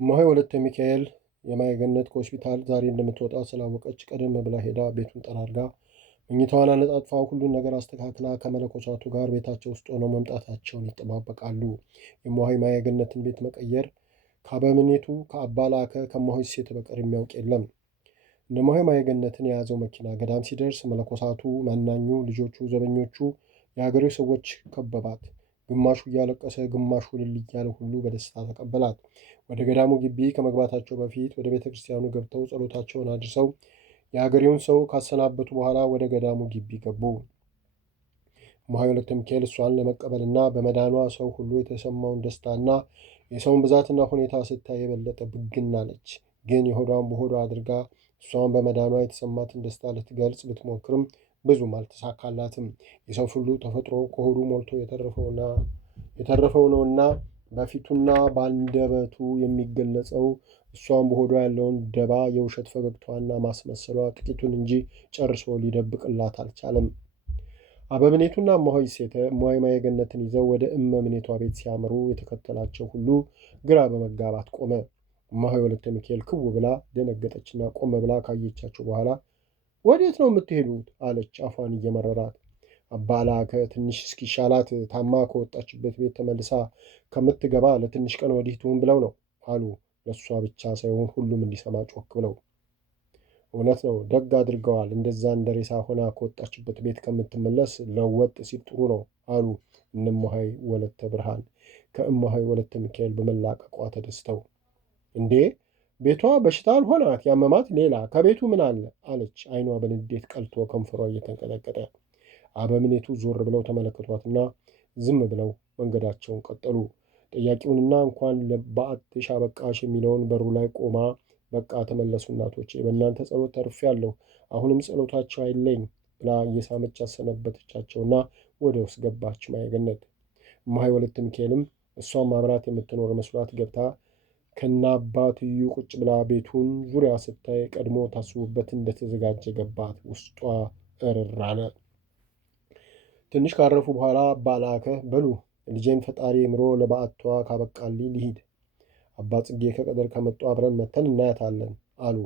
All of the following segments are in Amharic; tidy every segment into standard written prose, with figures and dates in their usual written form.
እማሆይ ወለተ ሚካኤል የማየገነት ከሆስፒታል ዛሬ እንደምትወጣ ስላወቀች ቀደም ብላ ሄዳ ቤቱን ጠራርጋ መኝታዋን አነጣጥፋ ሁሉን ነገር አስተካክላ ከመለኮሳቱ ጋር ቤታቸው ውስጥ ሆነው መምጣታቸውን ይጠባበቃሉ። የእማሆይ ማየገነትን ቤት መቀየር ከአበምኔቱ ከአባ ላከ ከእማሆይ ሴት በቀር የሚያውቅ የለም። እንደ እማሆይ ማየገነትን የያዘው መኪና ገዳም ሲደርስ መለኮሳቱ፣ መናኙ፣ ልጆቹ፣ ዘበኞቹ፣ የሀገሬው ሰዎች ከበባት። ግማሹ እያለቀሰ ግማሹ እልል እያለ ሁሉ በደስታ ተቀበላት። ወደ ገዳሙ ግቢ ከመግባታቸው በፊት ወደ ቤተ ክርስቲያኑ ገብተው ጸሎታቸውን አድርሰው የሀገሬውን ሰው ካሰናበቱ በኋላ ወደ ገዳሙ ግቢ ገቡ። እማሆይ ወለተ ሚካኤል እሷን ለመቀበልና በመዳኗ ሰው ሁሉ የተሰማውን ደስታና የሰውን ብዛትና ሁኔታ ስታይ የበለጠ ብግን አለች። ግን የሆዷን በሆዷ አድርጋ እሷን በመዳኗ የተሰማትን ደስታ ልትገልጽ ብትሞክርም ብዙም አልተሳካላትም። የሰው ሁሉ ተፈጥሮ ከሆዱ ሞልቶ የተረፈው ነውና በፊቱና በአንደበቱ የሚገለጸው እሷን በሆዷ ያለውን ደባ የውሸት ፈገግታዋና ማስመሰሏ ጥቂቱን እንጂ ጨርሶ ሊደብቅላት አልቻለም። አበምኔቱና እማሆይ ሴተ እማሆይ ማየገነትን ይዘው ወደ እመምኔቷ ቤት ሲያምሩ የተከተላቸው ሁሉ ግራ በመጋባት ቆመ። እማሆይ ወለተ ሚካኤል ክው ብላ ደነገጠችና ቆመ ብላ ካየቻቸው በኋላ ወዴት ነው የምትሄዱት? አለች አፏን እየመረራት። አባ ላከ ትንሽ እስኪሻላት ታማ ከወጣችበት ቤት ተመልሳ ከምትገባ ለትንሽ ቀን ወዲህ ትሁን ብለው ነው አሉ። ለእሷ ብቻ ሳይሆን ሁሉም እንዲሰማ ጮክ ብለው። እውነት ነው፣ ደግ አድርገዋል። እንደዛ እንደ ሬሳ ሆና ከወጣችበት ቤት ከምትመለስ ለወጥ ሲል ጥሩ ነው አሉ እነእማሆይ ወለተ ብርሃን ከእማሆይ ወለተ ሚካኤል በመላቀቋ ተደስተው። እንዴ ቤቷ በሽታ አልሆናት ያመማት ሌላ ከቤቱ ምን አለ? አለች አይኗ በንዴት ቀልቶ ከንፈሯ እየተንቀጠቀጠ። አበምኔቱ ዞር ብለው ተመለከቷትና ዝም ብለው መንገዳቸውን ቀጠሉ። ጠያቂውንና እንኳን በአትሽ አበቃሽ የሚለውን በሩ ላይ ቆማ በቃ ተመለሱ እናቶቼ፣ በእናንተ ጸሎት ተርፌያለሁ፣ አሁንም ጸሎታቸው አይለኝ ብላ እየሳመች ያሰነበተቻቸውና ወደ ውስጥ ገባች ማየገነት። እማሆይ ወለተ ሚካኤልም እሷን ማብራት የምትኖር መስሏት ገብታ ከነአባትዩ ቁጭ ብላ ቤቱን ዙሪያ ስታይ ቀድሞ ታስቡበት እንደተዘጋጀ ገባት። ውስጧ እርር አለ። ትንሽ ካረፉ በኋላ አባ ላከ በሉ ልጄን ፈጣሪ ምሮ ለበዓቷ ካበቃልኝ ልሂድ፣ አባ ጽጌ ከቀደር ከመጡ አብረን መተን እናያታለን አሉ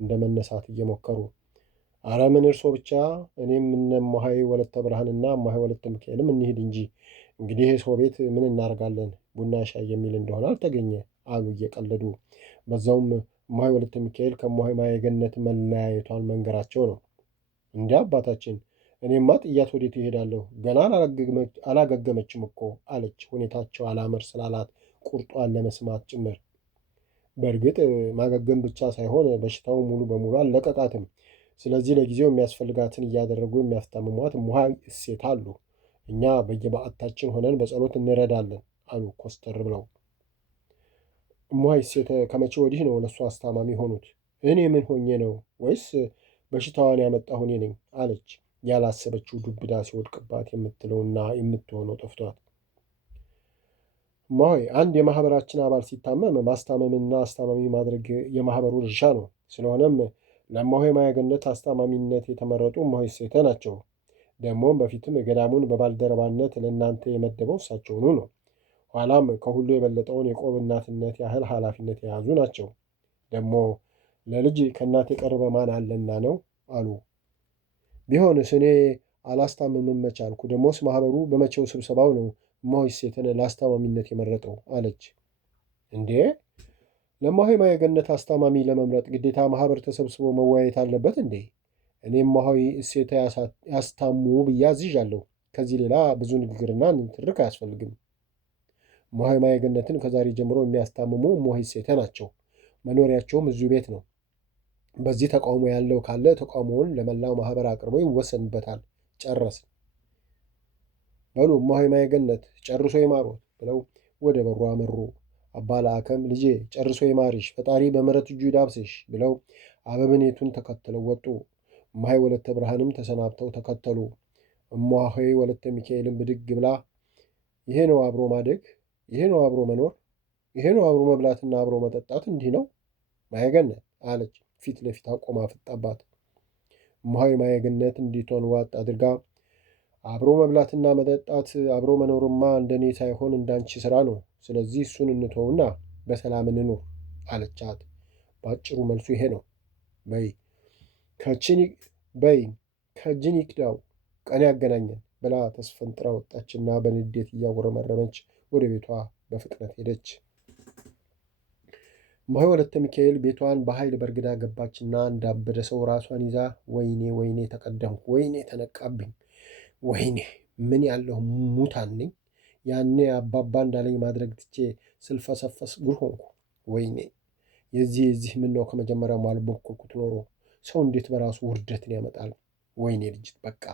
እንደ መነሳት እየሞከሩ። አረ ምን እርሶ ብቻ፣ እኔም እነ እማሆይ ወለተ ብርሃንና እማሆይ ወለተ ሚካኤልም እንሂድ እንጂ እንግዲህ ሰው ቤት ምን እናደርጋለን፣ ቡና ሻይ የሚል እንደሆነ አልተገኘ አሉ እየቀለዱ። በዛውም እማሆይ ወለተ ሚካኤል ከእማሆይ ማየገነት መለያየቷን መንገራቸው ነው። እንዲህ አባታችን፣ እኔማ ጥያት ወዴት ይሄዳለሁ? ገና አላገገመችም እኮ አለች፣ ሁኔታቸው አላመር ስላላት ቁርጧን ለመስማት ጭምር። በእርግጥ ማገገም ብቻ ሳይሆን በሽታው ሙሉ በሙሉ አልለቀቃትም። ስለዚህ ለጊዜው የሚያስፈልጋትን እያደረጉ የሚያስታምሟት እማሆይ እሴት አሉ። እኛ በየበዓታችን ሆነን በጸሎት እንረዳለን አሉ ኮስተር ብለው። እማሆይ እሴት ከመቼ ወዲህ ነው ለእሱ አስታማሚ ሆኑት? እኔ ምን ሆኜ ነው? ወይስ በሽታዋን ያመጣሁ እኔ ነኝ? አለች ያላሰበችው ዱብዳ ሲወድቅባት የምትለውና የምትሆነው ጠፍቷት። እማሆይ አንድ የማህበራችን አባል ሲታመም ማስታመምና አስታማሚ ማድረግ የማህበሩ ድርሻ ነው። ስለሆነም ለእማሆይ ማየገነት አስታማሚነት የተመረጡ እማሆይ እሴተ ናቸው። ደግሞም በፊትም ገዳሙን በባልደረባነት ለእናንተ የመደበው እሳቸውኑ ነው። ኋላም ከሁሉ የበለጠውን የቆብ እናትነት ያህል ኃላፊነት የያዙ ናቸው። ደግሞ ለልጅ ከእናት የቀረበ ማን አለና ነው አሉ። ቢሆንስ እኔ አላስታምምም መቻልኩ? ደግሞስ ማህበሩ በመቼው ስብሰባው ነው እማሆይ እሴትን ለአስታማሚነት የመረጠው? አለች። እንዴ ለእማሆይ ማየገነት አስታማሚ ለመምረጥ ግዴታ ማህበር ተሰብስቦ መወያየት አለበት እንዴ? እኔ እማሆይ እሴተ ያስታሙ ብዬ አዝዣለሁ። ከዚህ ሌላ ብዙ ንግግርና ንትርክ አያስፈልግም። እማሆይ ማየገነትን ከዛሬ ጀምሮ የሚያስታምሙ እማሆይ እሴተ ናቸው። መኖሪያቸውም እዚሁ ቤት ነው። በዚህ ተቃውሞ ያለው ካለ ተቃውሞውን ለመላው ማህበር አቅርቦ ይወሰንበታል። ጨረስን። በሉ እማሆይ ማየገነት ጨርሶ ይማሮት ብለው ወደ በሩ አመሩ። አባ ላከም ልጄ ጨርሶ ይማርሽ፣ ፈጣሪ በምሕረት እጁ ይዳብስሽ ብለው አበምኔቱን ተከትለው ወጡ። እማሆይ ወለተ ብርሃንም ተሰናብተው ተከተሉ። እማሆይ ወለተ ሚካኤልም ብድግ ብላ ይሄ ነው አብሮ ማደግ፣ ይሄ ነው አብሮ መኖር፣ ይሄ ነው አብሮ መብላትና አብሮ መጠጣት፣ እንዲህ ነው ማየገነት አለች። ፊት ለፊት አቆማ ፍጣባት። እማሆይ ማየገነት እንዲቷን ዋጥ አድርጋ አብሮ መብላትና መጠጣት አብሮ መኖርማ እንደኔ ሳይሆን እንዳንቺ ስራ ነው። ስለዚህ እሱን እንተውና በሰላም እንኑር አለቻት። በአጭሩ መልሱ ይሄ ነው። በይ በይ ከጅን ይክዳው ቀን ያገናኘን ብላ ተስፈንጥራ ወጣችና በንዴት እያጉረመረመች ወደ ቤቷ በፍጥነት ሄደች። እማሆይ ወለተ ሚካኤል ቤቷን በኃይል በርግዳ ገባችና እንዳበደ ሰው ራሷን ይዛ ወይኔ ወይኔ ተቀደምኩ፣ ወይኔ ተነቃብኝ፣ ወይኔ ምን ያለሁ ሙታን ነኝ፣ ያኔ አባባ እንዳለኝ ማድረግ ትቼ ስልፈሰፈስ ጉድ ሆንኩ፣ ወይኔ የዚህ ምን ነው ከመጀመሪያው ማልሞከርኩት ኖሮ፣ ሰው እንዴት በራሱ ውርደትን ያመጣል፣ ወይኔ ልጅት በቃ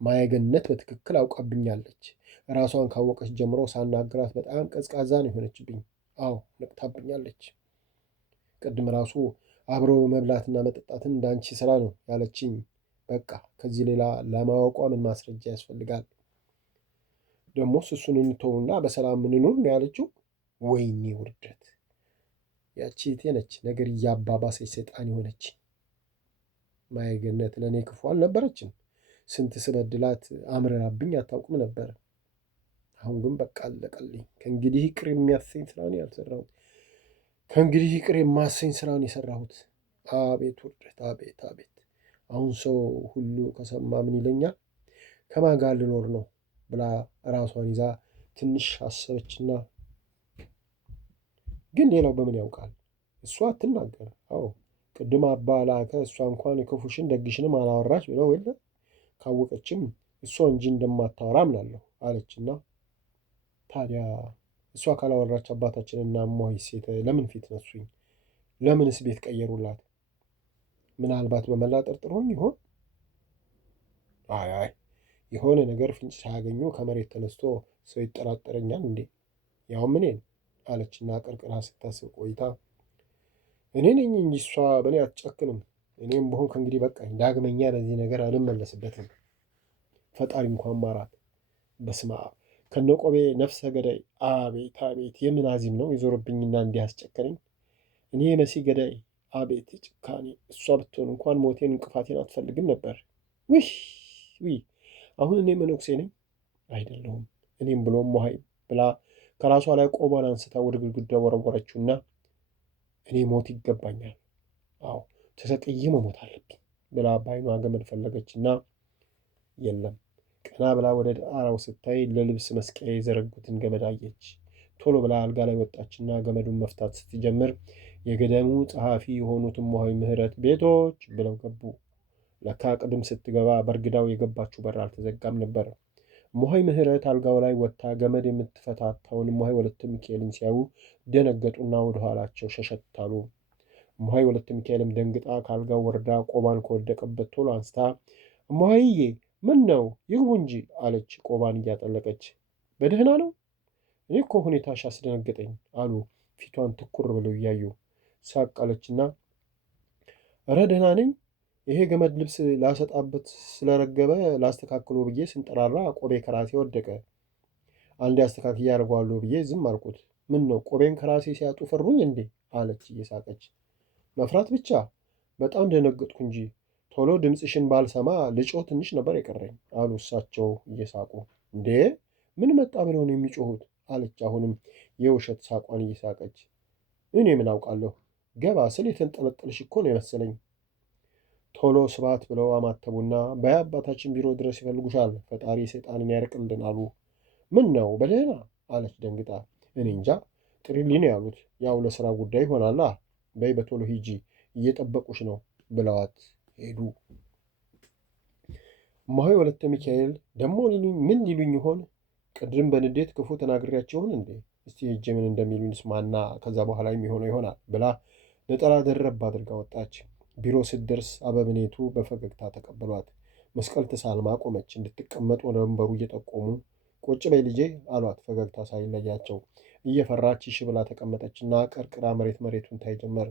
ማየገነት በትክክል አውቃብኛለች። ራሷን ካወቀች ጀምሮ ሳናግራት በጣም ቀዝቃዛ ነው የሆነችብኝ። አዎ ነቅታብኛለች። ቅድም ራሱ አብሮ መብላትና መጠጣትን እንዳንቺ ስራ ነው ያለችኝ። በቃ ከዚህ ሌላ ለማወቋ ምን ማስረጃ ያስፈልጋል? ደግሞ እሱን እንተውና በሰላም ምንኖር ነው ያለችው። ወይኔ ውርደት! ያቺ እቴ ነች ነገር እያባባሰች ሰይጣን የሆነች። ማየገነት ለእኔ ክፉ አልነበረችም። ስንት ስበድላት አምረራብኝ አታውቅም ነበር። አሁን ግን በቃ አለቀልኝ። ከእንግዲህ ይቅር የሚያሰኝ ስራ ነው ያልሰራሁት። ከእንግዲህ ይቅር የማሰኝ ስራ ነው የሰራሁት። አቤት ውርደት! አቤት አቤት! አሁን ሰው ሁሉ ከሰማ ምን ይለኛል? ከማን ጋር ልኖር ነው ብላ ራሷን ይዛ ትንሽ አሰበችና፣ ግን ሌላው በምን ያውቃል? እሷ አትናገር። አዎ ቅድም አባ ላከ እሷ እንኳን ክፉሽን ደግሽንም አላወራች ብለው የለ ካወቀችም እሷ እንጂ እንደማታወራ አምናለሁ አለችና፣ ታዲያ እሷ ካላወራች አባታችንና እማሆይ ሴት ለምን ፊት ነሱኝ? ለምንስ ቤት ቀየሩላት? ምናልባት በመላ ጠርጥሮኝ ይሆን? አይ የሆነ ነገር ፍንጭ ሳያገኙ ከመሬት ተነስቶ ሰው ይጠራጠረኛል እንዴ? ያውም እኔን አለችና ቅርቅራ ስታስብ ቆይታ፣ እኔ ነኝ እንጂ እሷ በእኔ አትጨክንም። እኔም በሆን ከእንግዲህ በቃኝ። ዳግመኛ ለዚህ ነገር አልመለስበትም። ፈጣሪ እንኳን ማራት። በስመ አብ ከነቆቤ ነፍሰ ገዳይ! አቤት አቤት! የምን አዚም ነው የዞረብኝና እንዲህ አስጨከነኝ? እኔ መሲ ገዳይ! አቤት ጭካኔ! እሷ ብትሆን እንኳን ሞቴን እንቅፋቴን አትፈልግም ነበር። ውይ አሁን እኔ መነኩሴ ነኝ አይደለሁም። እኔም ብሎም እማሆይ ብላ ከራሷ ላይ ቆቧን አንስታ ወደ ግድግዳ ወረወረችውና፣ እኔ ሞት ይገባኛል፣ አዎ ተሰቅዬ መሞት አለብኝ ብላ በዓይኗ ገመድ ፈለገችና የለም። ቀና ብላ ወደ ጣራው ስታይ ለልብስ መስቀያ የዘረጉትን ገመድ አየች። ቶሎ ብላ አልጋ ላይ ወጣችና ገመዱን መፍታት ስትጀምር የገዳሙ ጸሐፊ የሆኑት እማሆይ ምህረት ቤቶች ብለው ገቡ። ለካ ቅድም ስትገባ በርግዳው የገባችው በር አልተዘጋም ነበር። እማሆይ ምህረት አልጋው ላይ ወጥታ ገመድ የምትፈታታውን እማሆይ ወለተ ሚካኤልን ሲያዩ ደነገጡና ወደኋላቸው ሸሸት አሉ። እማሆይ ወለተ ሚካኤልም ደንግጣ ከአልጋው ወርዳ ቆባን ከወደቀበት ቶሎ አንስታ፣ እማሆይዬ ምን ነው ይግቡ እንጂ አለች ቆባን እያጠለቀች። በደህና ነው? እኔ እኮ ሁኔታሽ አስደነገጠኝ አሉ ፊቷን ትኩር ብለው እያዩ። ሳቅ አለችና፣ እረ ደህና ነኝ። ይሄ ገመድ ልብስ ላሰጣበት ስለረገበ ላስተካክሎ ብዬ ስንጠራራ ቆቤ ከራሴ ወደቀ። አንዴ አስተካክዬ አድርገዋለሁ ብዬ ዝም አልኩት። ምን ነው ቆቤን ከራሴ ሲያጡ ፈሩኝ እንዴ? አለች እየሳቀች። መፍራት ብቻ በጣም ደነገጥኩ እንጂ ቶሎ ድምፅሽን ባልሰማ ልጮህ ትንሽ ነበር የቀረኝ አሉ እሳቸው እየሳቁ። እንዴ ምን መጣ ብለው ነው የሚጮሁት? አለች አሁንም የውሸት ሳቋን እየሳቀች። እኔ ምን አውቃለሁ፣ ገባ ስል የተንጠለጠልሽ እኮ ነው የመሰለኝ። ቶሎ ስባት ብለው አማተቡና፣ በአባታችን ቢሮ ድረስ ይፈልጉሻል፣ ፈጣሪ ሰይጣንን ያርቅልን አሉ። ምን ነው በደህና? አለች ደንግጣ። እኔ እንጃ ጥሪልኝ ነው ያሉት። ያው ለስራ ጉዳይ ይሆናላ። በይ በቶሎ ሂጂ እየጠበቁሽ ነው ብለዋት ሄዱ። እማሆይ ወለተ ሚካኤል ደግሞ ምን ሊሉኝ ይሆን? ቅድም በንዴት ክፉ ተናግሬያቸውን እንዴ? እስቲ ሄጄ ምን እንደሚሉኝ ስማና ከዛ በኋላ የሚሆነው ይሆናል ብላ ነጠላ ደረብ አድርጋ ወጣች። ቢሮ ስትደርስ አበብኔቱ በፈገግታ ተቀበሏት። መስቀል ተሳልማ ቆመች። እንድትቀመጥ ወደ ወንበሩ እየጠቆሙ ቁጭ በይ ልጄ አሏት። ፈገግታ ሳይለያቸው እየፈራች እሺ ብላ ተቀመጠችና ቀርቅራ መሬቱን ታይ ጀመር።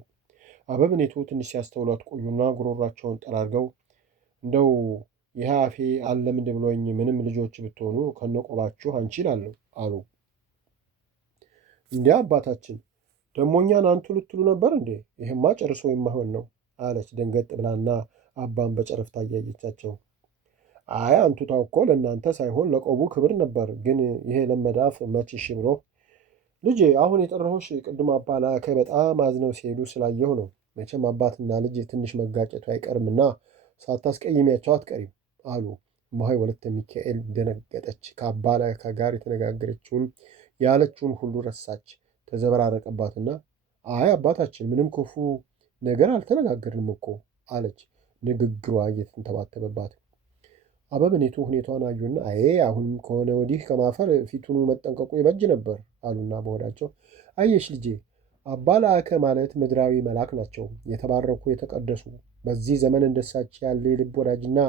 አበብኔቱ ትንሽ ሲያስተውሏት ቆዩና ጉሮሯቸውን ጠራርገው እንደው ይህ አፌ አለምድ ብሎኝ ምንም ልጆች ብትሆኑ ከነቆባችሁ አንቺ እላለሁ አሉ። እንዲያ አባታችን ደሞ እኛን አንቱ ልትሉ ነበር እንዴ? ይህማ ጨርሶ የማይሆን ነው አለች ደንገጥ ብላና አባን በጨረፍታ እያየቻቸው። አይ አንቱታው እኮ ለእናንተ ሳይሆን ለቆቡ ክብር ነበር። ግን ይሄ ለመዳፍ መች እሺ ብሎ ልጄ አሁን የጠራሁሽ ቅድም አባ ላከ በጣም አዝነው ሲሄዱ ስላየሁ ነው። መቼም አባትና ልጅ ትንሽ መጋጨቱ አይቀርምና ሳታስቀይሚያቸው አትቀሪም አሉ። እማሆይ ወለተ ሚካኤል ደነገጠች። ከአባ ላከ ጋር የተነጋገረችውን ያለችውን ሁሉ ረሳች። ተዘበራረቀባትና አይ አባታችን ምንም ክፉ ነገር አልተነጋገርንም እኮ አለች። ንግግሯ እየተንተባተበባት አበምኔቱ ሁኔታዋን አዩና አይ አሁንም ከሆነ ወዲህ ከማፈር ፊቱኑ መጠንቀቁ ይበጅ ነበር አሉና በሆዳቸው አየሽ ልጄ አባ ለአከ ማለት ምድራዊ መልአክ ናቸው። የተባረኩ የተቀደሱ። በዚህ ዘመን እንደሳቸው ያለ የልብ ወዳጅና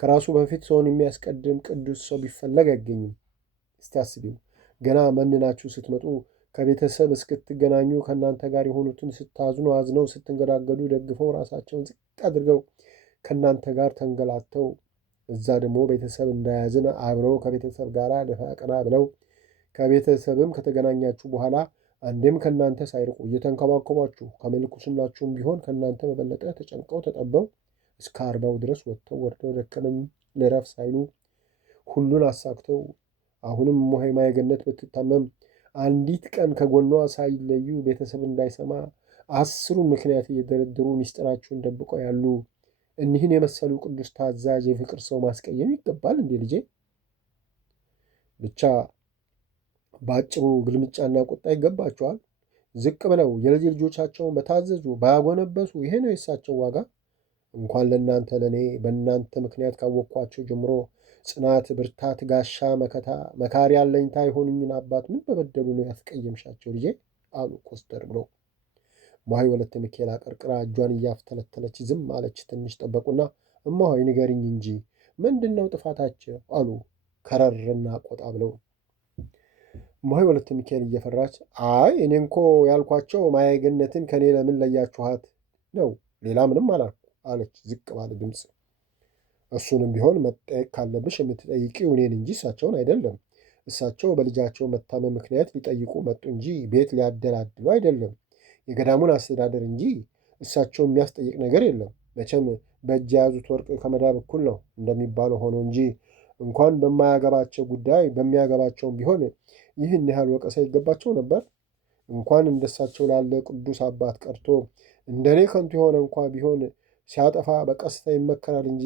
ከራሱ በፊት ሰውን የሚያስቀድም ቅዱስ ሰው ቢፈለግ አይገኝም። እስቲ አስቢው። ገና መንናችሁ ስትመጡ ከቤተሰብ እስክትገናኙ ከእናንተ ጋር የሆኑትን ስታዝኑ አዝነው ስትንገዳገዱ ደግፈው ራሳቸውን ዝቅ አድርገው ከእናንተ ጋር ተንገላተው እዛ ደግሞ ቤተሰብ እንዳያዝን አብረው ከቤተሰብ ጋር ደፋ ቀና ብለው ከቤተሰብም ከተገናኛችሁ በኋላ አንዴም ከእናንተ ሳይርቁ እየተንከባከቧችሁ ከምንኩስናችሁም ቢሆን ከእናንተ በበለጠ ተጨንቀው ተጠበው እስከ 40 ድረስ ወጥተው ወርደው ደከመኝ ልረፍ ሳይሉ ሁሉን አሳክተው አሁንም እማሆይ ማየገነት ብትታመም አንዲት ቀን ከጎኗ ሳይለዩ ቤተሰብ እንዳይሰማ 10ሩን ምክንያት እየደረደሩ ሚስጥራችሁን ደብቀው ያሉ እኒህን የመሰሉ ቅዱስ ታዛዥ የፍቅር ሰው ማስቀየም ይገባል እንዴ ልጄ? ብቻ በአጭሩ ግልምጫና ቁጣ ይገባቸዋል። ዝቅ ብለው የልጅ ልጆቻቸውን በታዘዙ ባያጎነበሱ ይሄ ነው የእሳቸው ዋጋ። እንኳን ለእናንተ ለእኔ በእናንተ ምክንያት ካወቅኳቸው ጀምሮ ጽናት፣ ብርታት፣ ጋሻ መከታ፣ መካሪ አለኝታ የሆኑኝን አባት ምን በበደሉ ነው ያስቀየምሻቸው ልጄ? አሉ ኮስተር ብሎ። እማሆይ ወለተ ሚካኤል አቀርቅራ እጇን እያፍተለተለች ዝም አለች። ትንሽ ጠበቁና እማሆይ ንገሪኝ እንጂ ምንድን ነው ጥፋታቸው? አሉ ከረርና ቆጣ ብለው። እማሆይ ወለተ ሚካኤል እየፈራች አይ እኔ እንኮ ያልኳቸው ማየገነትን ከእኔ ለምን ለያችኋት ነው፣ ሌላ ምንም አላልኩ አለች ዝቅ ባለ ድምፅ። እሱንም ቢሆን መጠየቅ ካለብሽ የምትጠይቂው እኔን እንጂ እሳቸውን አይደለም። እሳቸው በልጃቸው መታመም ምክንያት ሊጠይቁ መጡ እንጂ ቤት ሊያደላድሉ አይደለም። የገዳሙን አስተዳደር እንጂ እሳቸው የሚያስጠይቅ ነገር የለም። መቼም በእጅ የያዙት ወርቅ ከመዳብ እኩል ነው እንደሚባለው ሆኖ እንጂ እንኳን በማያገባቸው ጉዳይ በሚያገባቸውም ቢሆን ይህን ያህል ወቀሳ ይገባቸው ነበር? እንኳን እንደሳቸው ላለ ቅዱስ አባት ቀርቶ እንደኔ ከንቱ የሆነ እንኳ ቢሆን ሲያጠፋ በቀስታ ይመከራል እንጂ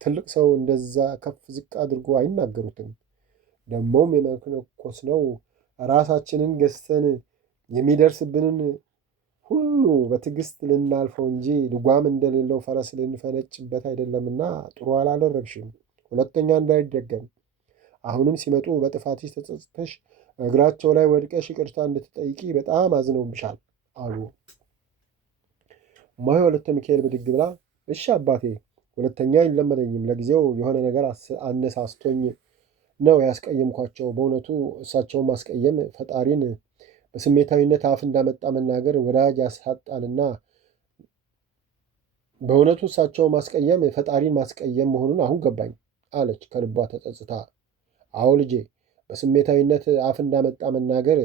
ትልቅ ሰው እንደዛ ከፍ ዝቅ አድርጎ አይናገሩትም። ደግሞም የመነኮስ ነው ራሳችንን ገዝተን የሚደርስብንን ሁሉ በትዕግስት ልናልፈው እንጂ ልጓም እንደሌለው ፈረስ ልንፈነጭበት አይደለምና ጥሩ አላደረግሽም። ሁለተኛ እንዳይደገም አሁንም ሲመጡ በጥፋትሽ ተጸጽተሽ እግራቸው ላይ ወድቀሽ ይቅርታ እንድትጠይቂ በጣም አዝነውብሻል አሉ። እማሆይ ወለተ ሚካኤል ብድግ ብላ እሺ አባቴ፣ ሁለተኛ አይለመደኝም። ለጊዜው የሆነ ነገር አነሳስቶኝ ነው ያስቀየምኳቸው። በእውነቱ እሳቸውን ማስቀየም ፈጣሪን በስሜታዊነት አፍ እንዳመጣ መናገር ወዳጅ ያሳጣልና በእውነቱ እሳቸው ማስቀየም ፈጣሪን ማስቀየም መሆኑን አሁን ገባኝ አለች ከልቧ ተጸጽታ። አዎ ልጄ፣ በስሜታዊነት አፍ እንዳመጣ መናገር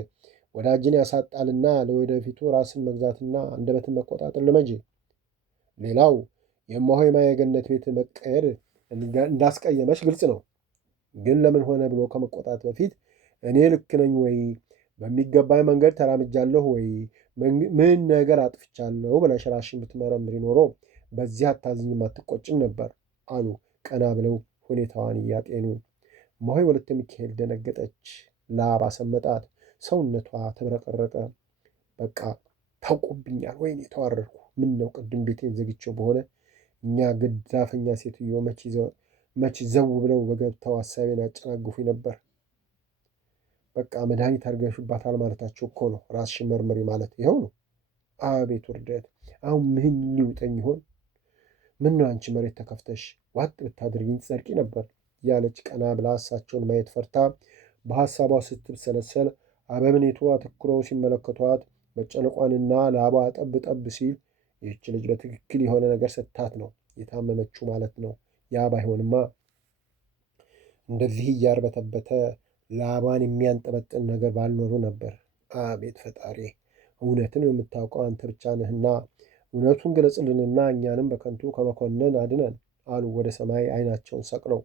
ወዳጅን ያሳጣልና ለወደፊቱ ራስን መግዛትና አንደበትን መቆጣጠር ልመጂ። ሌላው የእማሆይ ማየገነት ቤት መቀየር እንዳስቀየመች ግልጽ ነው። ግን ለምን ሆነ ብሎ ከመቆጣት በፊት እኔ ልክ ነኝ ወይ፣ በሚገባኝ መንገድ ተራምጃለሁ ወይ፣ ምን ነገር አጥፍቻለሁ ብለሽ ራስሽን ብትመረምሪ ኖሮ በዚህ አታዝኝም አትቆጭም ነበር አሉ ቀና ብለው ሁኔታዋን እያጤኑ። እማሆይ ወለተ ሚካኤል ደነገጠች። ላብ አሰመጣት። ሰውነቷ ተብረቀረቀ። በቃ ታውቆብኛል፣ ወይኔ ተዋረድኩ። ምን ነው ቅድም ቤቴን ዘግቼው በሆነ እኛ ግዳፈኛ ሴትዮ መች ዘው ብለው በገብተው ሀሳቤን ያጨናግፉኝ ነበር። በቃ መድኃኒት አድርገሽባታል ማለታቸው እኮ ነው። ራስሽን መርምሪ ማለት ይኸው ነው። አቤት ውርደት! አሁን ምን ሊውጠኝ ይሆን? ምን ነው አንቺ መሬት ተከፍተሽ ዋጥ ብታድርጊኝ ትጸድቂ ነበር እያለች ቀና ብላ እሳቸውን ማየት ፈርታ በሐሳቧ ስትብሰለሰል አበምኔቱ አተኩረው ሲመለከቷት መጨነቋንና ላቧ ጠብ ጠብ ሲል ይህች ልጅ በትክክል የሆነ ነገር ስታት ነው የታመመችው ማለት ነው። ያ ባይሆንማ እንደዚህ እያርበተበተ ላቧን የሚያንጠበጥን ነገር ባልኖሩ ነበር። አቤት ፈጣሪ፣ እውነትን የምታውቀው አንተ ብቻ ነህና እውነቱን ግለጽልንና እኛንም በከንቱ ከመኮነን አድነን አሉ ወደ ሰማይ ዓይናቸውን ሰቅለው።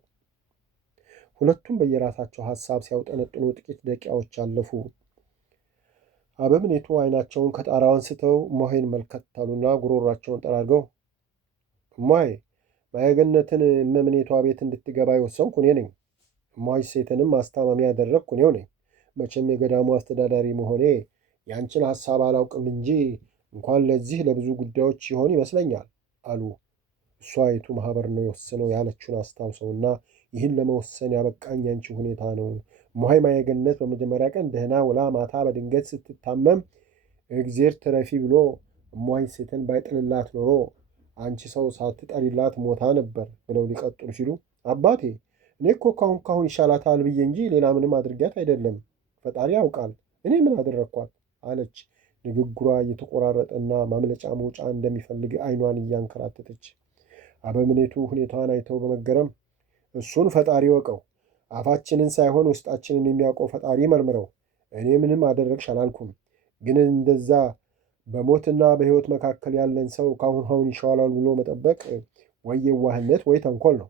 ሁለቱም በየራሳቸው ሐሳብ ሲያውጠነጥኑ ጥቂት ደቂቃዎች አለፉ። አበምኔቱ ዓይናቸውን ከጣራው አንስተው እማሆይን መልከት አሉና ጉሮሯቸውን ጠራርገው እማሆይ ማየገነትን እመምኔቷ ቤት እንድትገባ የወሰንኩ እኔ ነኝ። እማሆይ ሴትንም አስታማሚ ያደረግኩ እኔው ነኝ። መቼም የገዳሙ አስተዳዳሪ መሆኔ ያንችን ሐሳብ አላውቅም እንጂ እንኳን ለዚህ ለብዙ ጉዳዮች ይሆን ይመስለኛል አሉ። እሷ የቱ ማኅበር ነው የወሰነው ያለችውን አስታውሰውና ይህን ለመወሰን ያበቃኝ ያንቺ ሁኔታ ነው። እማሆይ ማየገነት በመጀመሪያ ቀን ደህና ውላ ማታ በድንገት ስትታመም እግዜር ትረፊ ብሎ እማሆይ ሴትን ባይጥልላት ኖሮ አንቺ ሰው ሳትጠሪላት ሞታ ነበር ብለው ሊቀጥሉ ሲሉ አባቴ እኔ እኮ ካሁን ይሻላታል ብዬ እንጂ ሌላ ምንም አድርጊያት አይደለም። ፈጣሪ ያውቃል እኔ ምን አደረግኳት አለች። ንግግሯ እየተቆራረጠና ማምለጫ መውጫ እንደሚፈልግ ዓይኗን እያንከራተተች። አበምኔቱ ሁኔታዋን አይተው በመገረም እሱን ፈጣሪ ወቀው፣ አፋችንን ሳይሆን ውስጣችንን የሚያውቀው ፈጣሪ መርምረው። እኔ ምንም አደረግሽ አላልኩም፣ ግን እንደዛ በሞትና በሕይወት መካከል ያለን ሰው ካሁን ይሻላል ብሎ መጠበቅ ወይ የዋህነት ወይ ተንኮል ነው።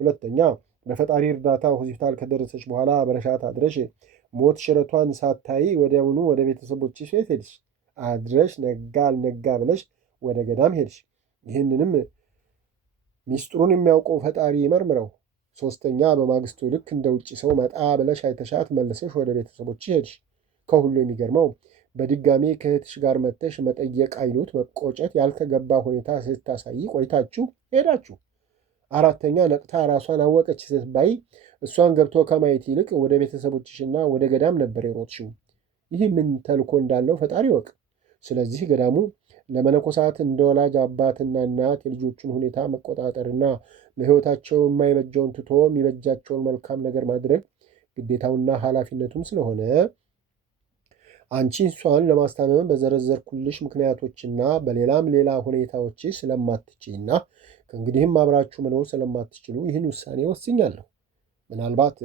ሁለተኛ በፈጣሪ እርዳታ ሆስፒታል ከደረሰች በኋላ በረሻት አድረሽ ሞት ሽረቷን ሳታይ ወዲያውኑ ወደ ቤተሰቦች ቤት ሄድሽ። አድረሽ ነጋ አልነጋ ብለሽ ወደ ገዳም ሄድሽ። ይህንንም ሚስጥሩን የሚያውቀው ፈጣሪ ይመርምረው። ሶስተኛ በማግስቱ ልክ እንደ ውጭ ሰው መጣ ብለሽ አይተሻት መልሰሽ ወደ ቤተሰቦች ሄድሽ። ከሁሉ የሚገርመው በድጋሚ ከእህትሽ ጋር መጥተሽ መጠየቅ አይሉት መቆጨት ያልተገባ ሁኔታ ስታሳይ ቆይታችሁ ሄዳችሁ። አራተኛ ነቅታ ራሷን አወቀች ስትባይ እሷን ገብቶ ከማየት ይልቅ ወደ ቤተሰቦችሽና ወደ ገዳም ነበር የሮጥሽው። ይህ ምን ተልኮ እንዳለው ፈጣሪ ወቅ። ስለዚህ ገዳሙ ለመነኮሳት እንደ ወላጅ አባትና እናት የልጆቹን ሁኔታ መቆጣጠርና ለሕይወታቸው የማይበጀውን ትቶ የሚበጃቸውን መልካም ነገር ማድረግ ግዴታውና ኃላፊነቱም ስለሆነ አንቺ እሷን ለማስታመም በዘረዘርኩልሽ ምክንያቶችና በሌላም ሌላ ሁኔታዎች ስለማትችይና ከእንግዲህም አብራችሁ መኖር ስለማትችሉ ይህን ውሳኔ ወስኛለሁ። ምናልባት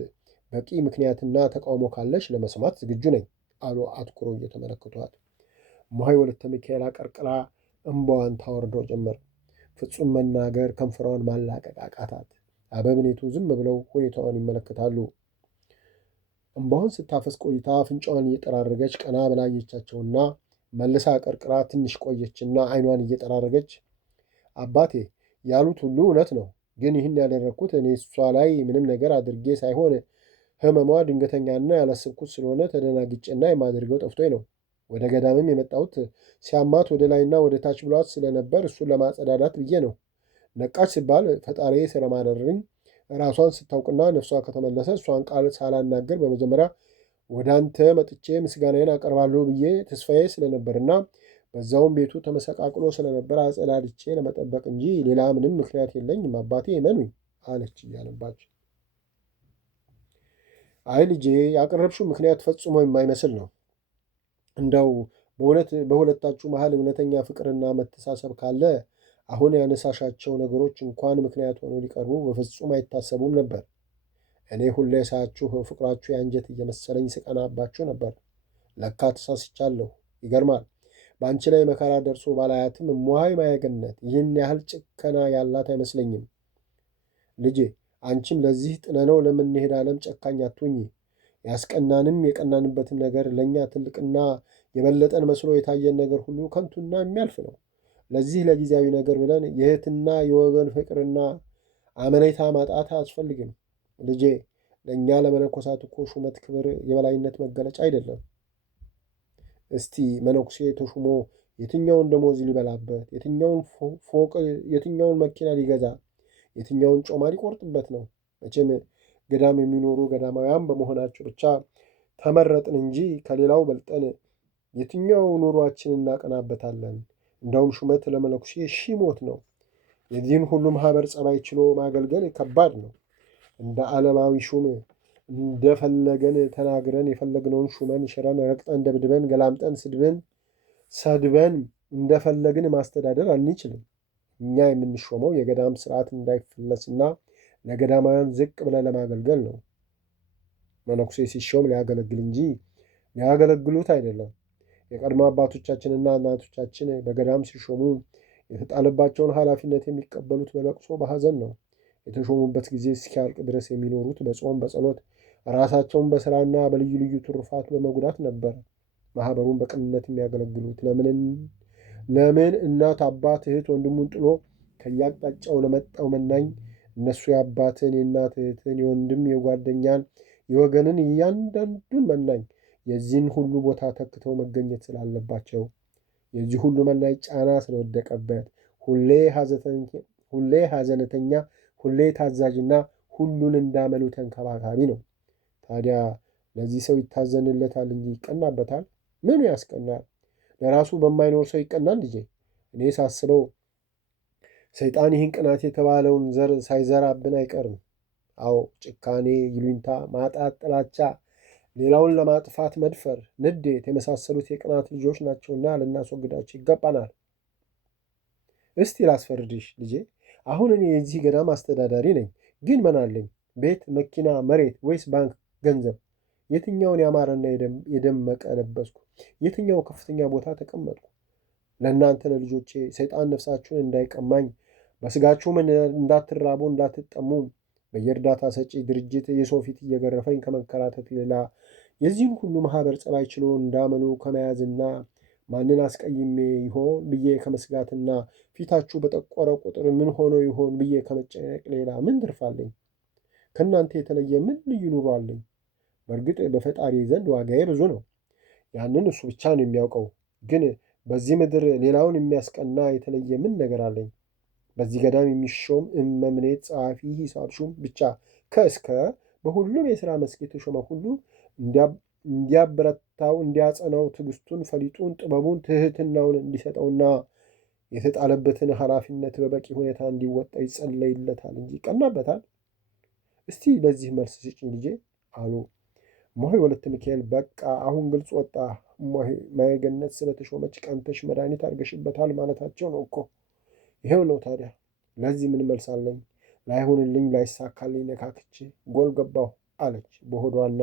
በቂ ምክንያትና ተቃውሞ ካለሽ ለመስማት ዝግጁ ነኝ አሉ አትኩሮ እየተመለከቷት። እማሆይ ወለተ ሚካኤል አቀርቅራ እምባዋን ታወርደው ጀመር። ፍጹም መናገር ከንፈሯን ማላቀቅ አቃታት። አበምኔቱ ዝም ብለው ሁኔታዋን ይመለከታሉ። እምባዋን ስታፈስ ቆይታ አፍንጫዋን እየጠራረገች ቀና ብላየቻቸውና መልሳ አቀርቅራ ትንሽ ቆየችና ዓይኗን እየጠራረገች አባቴ ያሉት ሁሉ እውነት ነው፣ ግን ይህን ያደረግኩት እኔ እሷ ላይ ምንም ነገር አድርጌ ሳይሆን ህመሟ ድንገተኛና ያላሰብኩት ስለሆነ ተደናግጬና የማደርገው ጠፍቶኝ ነው። ወደ ገዳምም የመጣሁት ሲያማት ወደ ላይና ወደ ታች ብሏት ስለነበር እሱን ለማጸዳዳት ብዬ ነው። ነቃች ሲባል ፈጣሪ ስለማደርኝ ራሷን ስታውቅና ነፍሷ ከተመለሰ እሷን ቃል ሳላናገር በመጀመሪያ ወደ አንተ መጥቼ ምስጋናዬን አቀርባለሁ ብዬ ተስፋዬ ስለነበርና በዛውም ቤቱ ተመሰቃቅሎ ስለነበር አጸዳድቼ ለመጠበቅ እንጂ ሌላ ምንም ምክንያት የለኝም አባቴ እመኑኝ አለች እያነባች። አይ ልጄ ያቀረብሽው ምክንያት ፈጽሞ የማይመስል ነው። እንደው በሁለታችሁ መሀል እውነተኛ ፍቅርና መተሳሰብ ካለ አሁን ያነሳሻቸው ነገሮች እንኳን ምክንያት ሆነው ሊቀርቡ በፍጹም አይታሰቡም ነበር። እኔ ሁሌ ሳያችሁ ፍቅራችሁ የአንጀት እየመሰለኝ ስቀናባችሁ ነበር። ለካ ተሳስቻለሁ። ይገርማል። በአንቺ ላይ መከራ ደርሶ ባላያትም እማሆይ ማየገነት ይህን ያህል ጭከና ያላት አይመስለኝም። ልጄ አንቺም ለዚህ ጥለነው ለምንሄድ ዓለም ጨካኝ አትሁኚ። ያስቀናንም የቀናንበትም ነገር ለእኛ ትልቅና የበለጠን መስሎ የታየን ነገር ሁሉ ከንቱና የሚያልፍ ነው። ለዚህ ለጊዜያዊ ነገር ብለን የእህትና የወገን ፍቅርና አመኔታ ማጣት አያስፈልግም። ልጄ ለእኛ ለመነኮሳት እኮ ሹመት ክብር የበላይነት መገለጫ አይደለም። እስቲ መነኩሴ ተሹሞ የትኛውን ደሞዝ ሊበላበት፣ የትኛውን ፎቅ፣ የትኛውን መኪና ሊገዛ፣ የትኛውን ጮማ ሊቆርጥበት ነው? መቼም ገዳም የሚኖሩ ገዳማውያን በመሆናቸው ብቻ ተመረጥን እንጂ ከሌላው በልጠን የትኛው ኑሯችን እናቀናበታለን? እንዳውም ሹመት ለመነኩሴ ሺህ ሞት ነው። የዚህን ሁሉ ማህበር ጸባይ ችሎ ማገልገል ከባድ ነው። እንደ ዓለማዊ ሹም እንደፈለገን ተናግረን የፈለግነውን ሹመን ሽረን ረግጠን ደብድበን ገላምጠን ሰድበን እንደፈለግን ማስተዳደር አንችልም። እኛ የምንሾመው የገዳም ስርዓት እንዳይፈለስና ለገዳማውያን ዝቅ ብለን ለማገልገል ነው። መነኩሴ ሲሾም ሊያገለግል እንጂ ሊያገለግሉት አይደለም። የቀድሞ አባቶቻችንና እናቶቻችን በገዳም ሲሾሙ የተጣለባቸውን ኃላፊነት የሚቀበሉት በለቅሶ በሐዘን ነው። የተሾሙበት ጊዜ እስኪያልቅ ድረስ የሚኖሩት በጾም በጸሎት ራሳቸውን በሥራና በልዩ ልዩ ትሩፋት በመጉዳት ነበር። ማህበሩን በቅንነት የሚያገለግሉት? ለምን እናት፣ አባት፣ እህት ወንድሙን ጥሎ ከያቅጣጫው ለመጣው መናኝ እነሱ የአባትን፣ የእናት፣ እህትን፣ የወንድም፣ የጓደኛን፣ የወገንን እያንዳንዱን መናኝ የዚህን ሁሉ ቦታ ተክተው መገኘት ስላለባቸው የዚህ ሁሉ መናኝ ጫና ስለወደቀበት ሁሌ ሐዘነተኛ፣ ሁሌ ታዛዥና ሁሉን እንዳመሉ ተንከባካቢ ነው። ታዲያ ለዚህ ሰው ይታዘንለታል እንጂ ይቀናበታል? ምኑ ያስቀናል? ለራሱ በማይኖር ሰው ይቀናል ልጄ? እኔ ሳስበው ሰይጣን ይህን ቅናት የተባለውን ዘር ሳይዘራብን አይቀርም። አዎ ጭካኔ፣ ይሉኝታ ማጣት፣ ጥላቻ፣ ሌላውን ለማጥፋት መድፈር፣ ንዴት የመሳሰሉት የቅናት ልጆች ናቸውና ልናስወግዳቸው ይገባናል። እስቲ ላስፈርድሽ ልጄ። አሁን እኔ የዚህ ገዳም አስተዳዳሪ ነኝ። ግን ምን አለኝ? ቤት፣ መኪና፣ መሬት ወይስ ባንክ ገንዘብ? የትኛውን ያማረና የደመቀ ለበስኩ? የትኛው ከፍተኛ ቦታ ተቀመጥኩ? ለእናንተ ለልጆቼ ሰይጣን ነፍሳችሁን እንዳይቀማኝ በስጋችሁም እንዳትራቡ እንዳትጠሙ በየእርዳታ ሰጪ ድርጅት የሰው ፊት እየገረፈኝ ከመንከራተት ሌላ የዚህን ሁሉ ማህበር ጸባይ ችሎ እንዳመሉ ከመያዝና ማንን አስቀይሜ ይሆን ብዬ ከመስጋትና ፊታችሁ በጠቆረ ቁጥር ምን ሆኖ ይሆን ብዬ ከመጨነቅ ሌላ ምን ትርፋለኝ? ከእናንተ የተለየ ምን ልዩ ኑሮ አለኝ? በእርግጥ በፈጣሪ ዘንድ ዋጋዬ ብዙ ነው። ያንን እሱ ብቻ ነው የሚያውቀው። ግን በዚህ ምድር ሌላውን የሚያስቀና የተለየ ምን ነገር አለኝ? በዚህ ገዳም የሚሾም እመምኔት፣ ጸሐፊ፣ ሂሳብ ሹም ብቻ ከእስከ በሁሉም የሥራ መስክ የተሾመ ሁሉ እንዲያበረታው፣ እንዲያጸናው፣ ትዕግስቱን፣ ፈሊጡን፣ ጥበቡን፣ ትህትናውን እንዲሰጠውና የተጣለበትን ኃላፊነት በበቂ ሁኔታ እንዲወጣ ይጸለይለታል እንጂ ይቀናበታል? እስቲ ለዚህ መልስ ስጪኝ ልጄ አሉ እማሆይ ወለተ ሚካኤል። በቃ አሁን ግልጽ ወጣ። እማሆይ ማየገነት ስለተሾመች ቀንተሽ መድኃኒት አድርገሽበታል ማለታቸው ነው እኮ። ይሄው ነው ታዲያ። ለዚህ ምን መልስ አለኝ? ላይሆንልኝ ላይሳካልኝ ነካክቼ ጎል ገባሁ አለች በሆዷና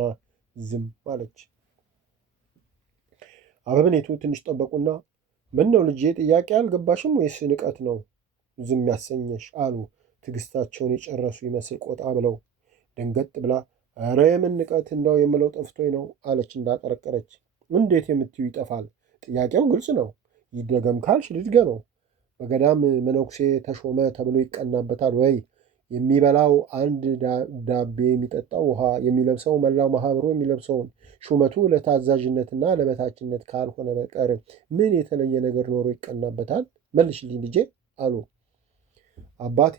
ዝም አለች። አበምኔቱ ትንሽ ጠበቁና ምን ነው ልጄ ጥያቄ አልገባሽም ወይስ ንቀት ነው ዝም ያሰኘሽ? አሉ ትዕግስታቸውን የጨረሱ ይመስል ቆጣ ብለው። ደንገጥ ብላ ኧረ የምን ንቀት እንዳው የምለው ጠፍቶኝ ነው አለች እንዳቀረቀረች። እንዴት የምትዩ ይጠፋል? ጥያቄው ግልጽ ነው። ይደገም ካልሽ ልድገመው። በገዳም መነኩሴ ተሾመ ተብሎ ይቀናበታል ወይ? የሚበላው አንድ ዳቤ፣ የሚጠጣው ውሃ፣ የሚለብሰው መላው ማህበሩ የሚለብሰውን ሹመቱ ለታዛዥነትና ለበታችነት ካልሆነ በቀር ምን የተለየ ነገር ኖሮ ይቀናበታል? መልሽልኝ ልጄ አሉ አባቴ።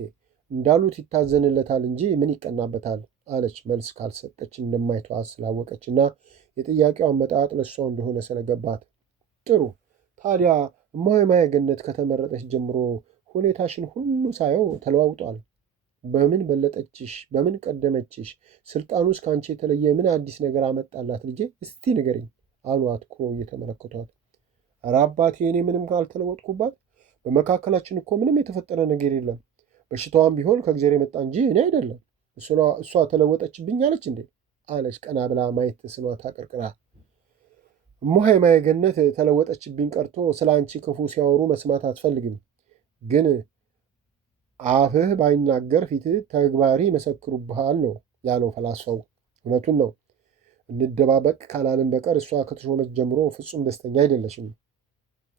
እንዳሉት ይታዘንለታል እንጂ ምን ይቀናበታል አለች መልስ ካልሰጠች እንደማይተዋት ስላወቀች እና የጥያቄው አመጣጥ ለሷው እንደሆነ ስለገባት። ጥሩ ታዲያ እማሆይ ማየገነት ከተመረጠች ጀምሮ ሁኔታሽን ሁሉ ሳየው ተለዋውጧል። በምን በለጠችሽ? በምን ቀደመችሽ? ስልጣኑስ ከአንቺ የተለየ ምን አዲስ ነገር አመጣላት ልጄ? እስቲ ንገሪኝ አሉ አትኩሮ እየተመለከቷት። ኧረ አባቴ እኔ ምንም ካልተለወጥኩባት። በመካከላችን እኮ ምንም የተፈጠረ ነገር የለም። በሽታዋም ቢሆን ከእግዚአብሔር የመጣ እንጂ እኔ አይደለም። እሷ ተለወጠችብኝ አለች እንዴ? አለች ቀና ብላ ማየት ተስኗት አቀርቅራ። እማሆይ ማየገነት ተለወጠችብኝ ቀርቶ ስለ አንቺ ክፉ ሲያወሩ መስማት አትፈልግም። ግን አፍህ ባይናገር ፊትህ ተግባሪ ይመሰክሩብሃል ነው ያለው ፈላስፋው። እውነቱን ነው። እንደባበቅ ካላልን በቀር እሷ ከተሾመች ጀምሮ ፍጹም ደስተኛ አይደለሽም።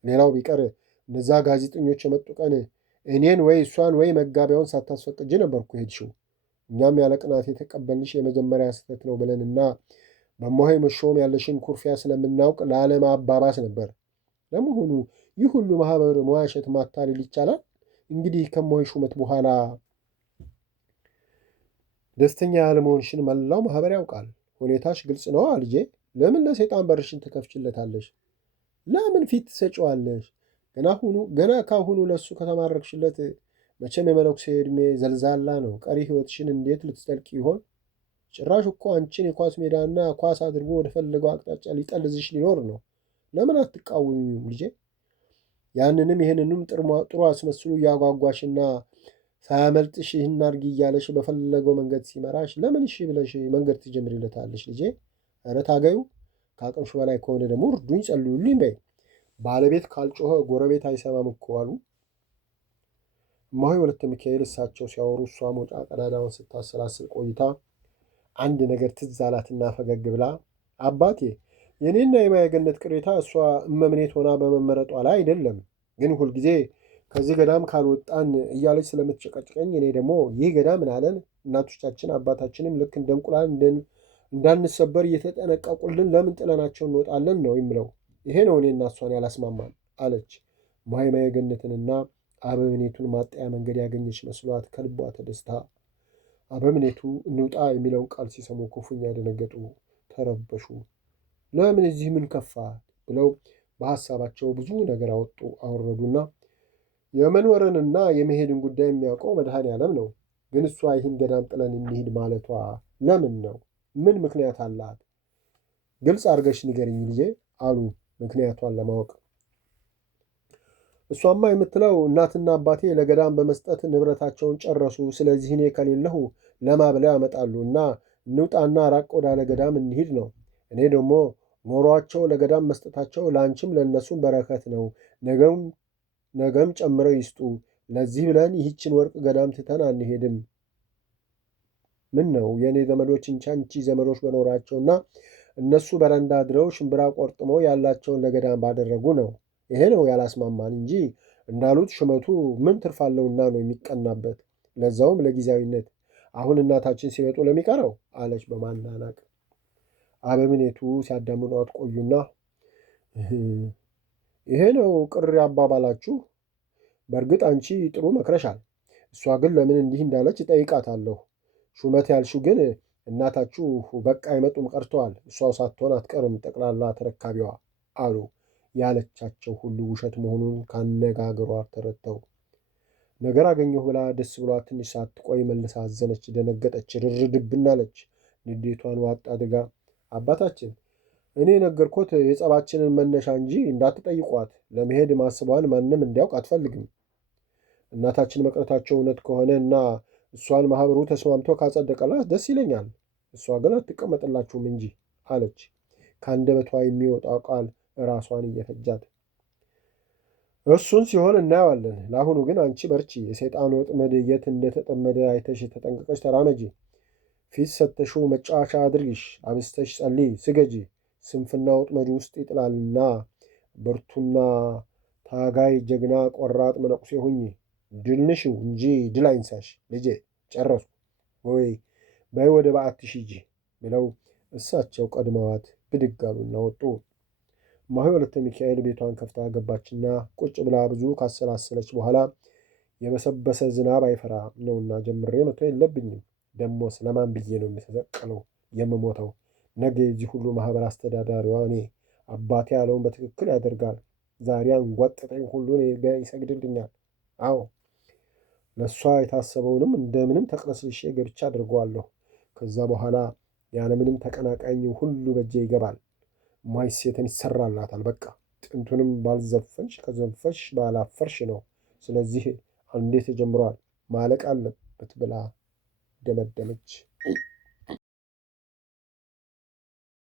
ሌላው ቢቀር እነዛ ጋዜጠኞች የመጡ ቀን እኔን ወይ እሷን ወይ መጋቢያውን ሳታስፈቅጂ ነበርኩ ሄድሽው። እኛም ያለ ቅናት የተቀበልንሽ የመጀመሪያ ስህተት ነው ብለንና በእማሆይ መሾም ያለሽን ኩርፊያ ስለምናውቅ ላለማባባስ ነበር። ለመሆኑ ይህ ሁሉ ማህበር መዋሸት ማታለል ይቻላል? እንግዲህ ከእማሆይ ሹመት በኋላ ደስተኛ ያለመሆንሽን መላው ማህበር ያውቃል። ሁኔታሽ ግልጽ ነዋ ልጄ። ለምን ለሰይጣን በርሽን ትከፍችለታለሽ? ለምን ፊት ትሰጪዋለሽ? ገና ካሁኑ ለእሱ ከተማረክሽለት መቼም የመነኩሴ ዕድሜ ዘልዛላ ነው። ቀሪ ህይወትሽን እንዴት ልትጠልቂ ይሆን? ጭራሽ እኮ አንቺን የኳስ ሜዳና ኳስ አድርጎ ወደፈለገው አቅጣጫ ሊጠልዝሽ ሊኖር ነው። ለምን አትቃወሚም ልጄ? ያንንም ይህንንም ጥሩ አስመስሉ እያጓጓሽና ሳያመልጥሽ ይህን አድርጊ እያለሽ በፈለገው መንገድ ሲመራሽ ለምን እሺ ብለሽ መንገድ ትጀምሪለታለሽ ልጄ? ኧረ ታገዩ። ከአቅምሽ በላይ ከሆነ ደግሞ እርዱኝ፣ ጸልዩልኝ በይ። ባለቤት ካልጮኸ ጎረቤት አይሰማም እኮ አሉ እማሆይ ወለተ ሚካኤል። እሳቸው ሲያወሩ እሷ መውጫ ቀዳዳውን ስታሰላስል ቆይታ አንድ ነገር ትዝ አላትና ፈገግ ብላ አባቴ የእኔና የማየገነት ቅሬታ እሷ እመምኔት ሆና በመመረጧ ላይ አይደለም፣ ግን ሁልጊዜ ከዚህ ገዳም ካልወጣን እያለች ስለምትጨቀጭቀኝ እኔ ደግሞ ይህ ገዳም ምን አለን እናቶቻችን አባታችንም ልክ እንደ እንቁላል እንዳንሰበር እየተጠነቀቁልን ለምን ጥለናቸው እንወጣለን ነው የምለው። ይሄ ነው እኔና እሷን ያላስማማል አለች። ማየገነትንና አበምኔቱን ማጠያ መንገድ ያገኘች መስሏት ከልቧ ተደስታ። አበምኔቱ እንውጣ የሚለውን ቃል ሲሰሙ ክፉኛ ደነገጡ፣ ተረበሹ። ለምን እዚህ ምን ከፋ ብለው በሐሳባቸው ብዙ ነገር አወረዱና የመኖርንና የመሄድን ጉዳይ የሚያውቀው መድኃኔዓለም ነው። ግን እሷ ይህን ገዳም ጥለን እንሂድ ማለቷ ለምን ነው? ምን ምክንያት አላት? ግልጽ አድርገሽ ንገርኝ ልጄ አሉ ምክንያቷን ለማወቅ። እሷማ የምትለው እናትና አባቴ ለገዳም በመስጠት ንብረታቸውን ጨረሱ። ስለዚህ እኔ ከሌለሁ ለማ ብለው ያመጣሉ እና እንውጣና ራቅ ወዳለ ገዳም እንሂድ ነው። እኔ ደግሞ ኖሯቸው ለገዳም መስጠታቸው ለአንቺም ለእነሱም በረከት ነው። ነገም ጨምረው ይስጡ። ለዚህ ብለን ይህችን ወርቅ ገዳም ትተን አንሄድም። ምን ነው የእኔ ዘመዶች እንቻንቺ ዘመዶች በኖራቸውና እነሱ በረንዳ አድረው ሽምብራ ቆርጥመው ያላቸውን ለገዳም ባደረጉ ነው። ይሄ ነው ያላስማማን እንጂ እንዳሉት ሹመቱ ምን ትርፋለውና ነው የሚቀናበት፣ ለዛውም ለጊዜያዊነት። አሁን እናታችን ሲመጡ ለሚቀረው አለች በማናናቅ። አበምኔቱ ሲያዳምጧት ቆዩና ይሄ ነው ቅር አባባላችሁ? በእርግጥ አንቺ ጥሩ መክረሻል። እሷ ግን ለምን እንዲህ እንዳለች እጠይቃታለሁ። ሹመት ያልሽው ግን እናታችሁ በቃ አይመጡም ቀርተዋል፣ እሷው ሳትሆን አትቀርም ጠቅላላ ተረካቢዋ አሉ። ያለቻቸው ሁሉ ውሸት መሆኑን ካነጋገሯ ተረድተው ነገር አገኘሁ ብላ ደስ ብሏት ትንሽ ሳትቆይ መልሳ አዘነች፣ ደነገጠች፣ ርርድብን አለች። ንዴቷን ዋጥ አድርጋ አባታችን እኔ ነገርኮት የጸባችንን መነሻ እንጂ እንዳትጠይቋት፣ ለመሄድ ማስቧን ማንም እንዲያውቅ አትፈልግም። እናታችን መቅረታቸው እውነት ከሆነ እና እሷን ማኅበሩ ተስማምቶ ካጸደቀላት ደስ ይለኛል። እሷ ግን አትቀመጥላችሁም እንጂ አለች፣ ከአንደበቷ የሚወጣው ቃል ራሷን እየፈጃት። እሱን ሲሆን እናየዋለን። ለአሁኑ ግን አንቺ በርቺ። የሰይጣን ወጥመድ የት እንደተጠመደ አይተሽ ተጠንቅቀሽ ተራመጂ። ፊት ሰተሽው መጫወቻ አድርጊሽ። አብስተሽ ጸልይ፣ ስገጂ። ስንፍና ወጥመድ ውስጥ ይጥላልና ብርቱና ታጋይ ጀግና ቆራጥ መነኩሴ ሁኚ። ድል ንሽው እንጂ ድል አይንሳሽ ልጄ። ጨረሱ ወይ በይ ወደ በዓትሽ ሂጂ ብለው እሳቸው ቀድመዋት ብድግ አሉና ወጡ። እማሆይ ወለተ ሚካኤል ቤቷን ከፍታ ገባችና ቁጭ ብላ ብዙ ካሰላሰለች በኋላ የበሰበሰ ዝናብ አይፈራ ነውና ጀምሬ መቶ የለብኝም። ደግሞ ስለማን ብዬ ነው የሚተሰቀለው የምሞተው? ነገ የዚህ ሁሉ ማኅበር አስተዳዳሪዋ እኔ። አባቴ ያለውን በትክክል ያደርጋል። ዛሬ አንጓጠጠኝ ሁሉ ይሰግድልኛል። አዎ ለእሷ የታሰበውንም እንደምንም ተቅለስልሼ ገብቻ አድርገዋለሁ። ከዛ በኋላ ያለምንም ተቀናቃኝ ሁሉ በጄ ይገባል። ማይሴትን ይሰራላታል። በቃ ጥንቱንም ባልዘፈንሽ ከዘንፈሽ ባላፈርሽ ነው። ስለዚህ አንዴ ተጀምሯል ማለቅ አለበት ብላ ደመደመች።